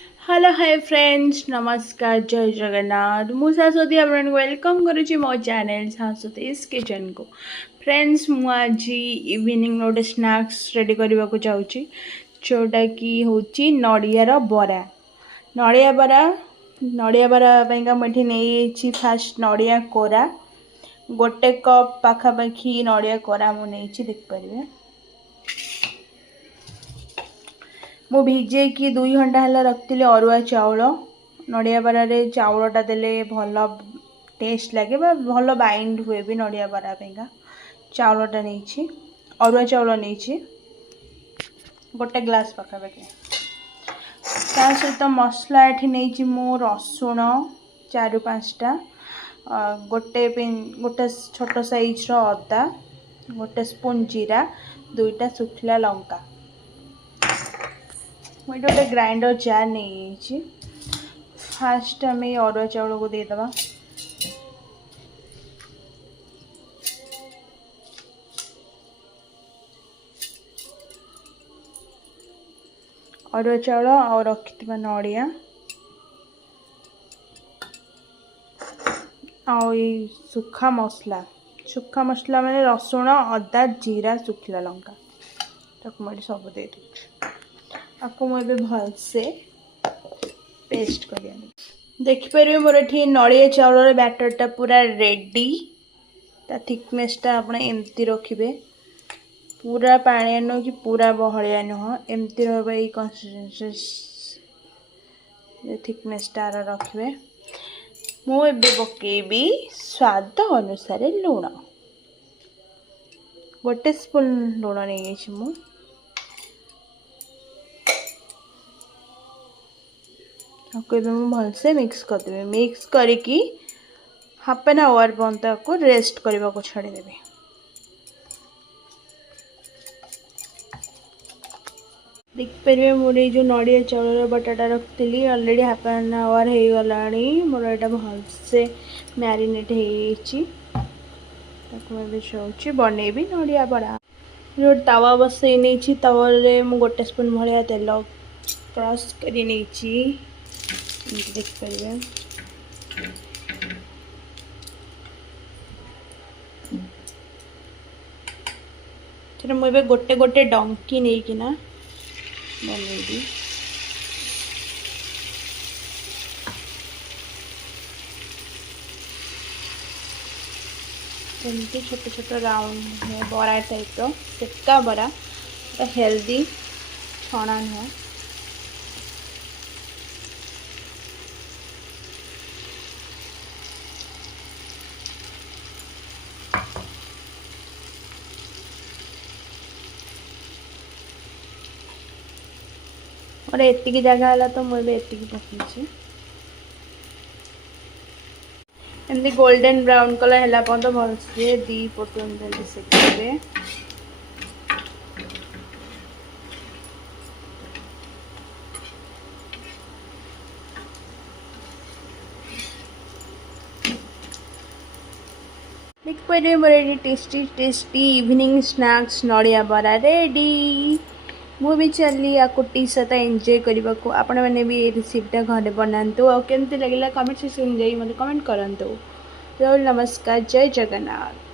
Hello hi friends नमस्कार जय जगन्नाथ मु सरस्वती आपन वेलकम करुच्ची मो चैनल सरस्वतीज किचन को। फ्रेंड्स मु आज इवनिंग गोटे स्नैक्स रेडी करने को चाहूँगी जोटा कि हूँ नड़ियार बरा। नड़िया बरा मुझे नहीं फास्ट नड़िया कोरा गोटे कप पाखापाखि नड़िया कोरा मुझे देखिपारे मु भिजे कि 2 घंटा है रखी अरुआ चाउल नड़िया बरारे चाउलटा देले भल टेस्ट लगे भल बाइंड हुए भी नड़िया बरा चाउलटा नहीं अरुआ चाउल नहीं गोटे ग्लास पखापाखि ता सहित मसला ये नहीं मु रसुण 4-5टा गोटे गोटे छोट साइज अदा गोटे स्पून जीरा 2टा सुखिला लंका मुझे गोटे ग्राइंडर जार नहीं फास्ट आम अरुआ चाउल को देदेबा अरुआ चाउल और रखि नड़िया सुखा मसला मैंने रसुण अदा जीरा सुखिला लंका ताको मुझे सब दे दूँ आपको मुझे भलसे पेस्ट कर देखिपारे मोर ये नड़िया चाउल बैटरटा पूरा रेडी ता थिकनेसटा आप एमती रखिए पूरा पानिया नुह कि पूरा बहलिया नुह एमती रहा ये कंसिस्टेंसी थिकनेसटा रखिए मुझे पकेबी स्वाद अनुसार लुण गोटे स्पून लुण नहीं मु भलसे मिक्स करदेवी मिक्स करी हाफ एन आवर पर्यंत को रेस्ट करने को छाड़देवी देखिपारे मोर जो नड़िया चाउल बटाटा रखी ऑलरेडी हाफ एन आवर हो गला मोर यहाँ भलसे मैरिनेट हो बनैबी नड़िया बड़ा जो तावा बसई नहीं तावे मु गोटे स्पून भाया तेल क्रश कर देखिपारे मुझे गोटे गोटे डंकी नहीं कि बनैबी एमती छोट छोट राउंड बरा टाइप सेका बरा हेल्दी छणा नुह और एतिकी जगह है तो मुझे एतिकी पकई एमती गोल्डन ब्राउन कलर है पर्यटन भलसे 2 पटु सेके देखिए मोर टेस्टी टेस्टी इवनिंग स्नैक्स नड़िया बरा रेडी मु भी चली या कुटी सहित एंजॉय करने को आपण मैंने भी ये रेसिपीटा घरे बनातु और केमती लगे कमेंट सेक्शन जाइए मतलब कमेंट करंतु। नमस्कार जय जगन्नाथ।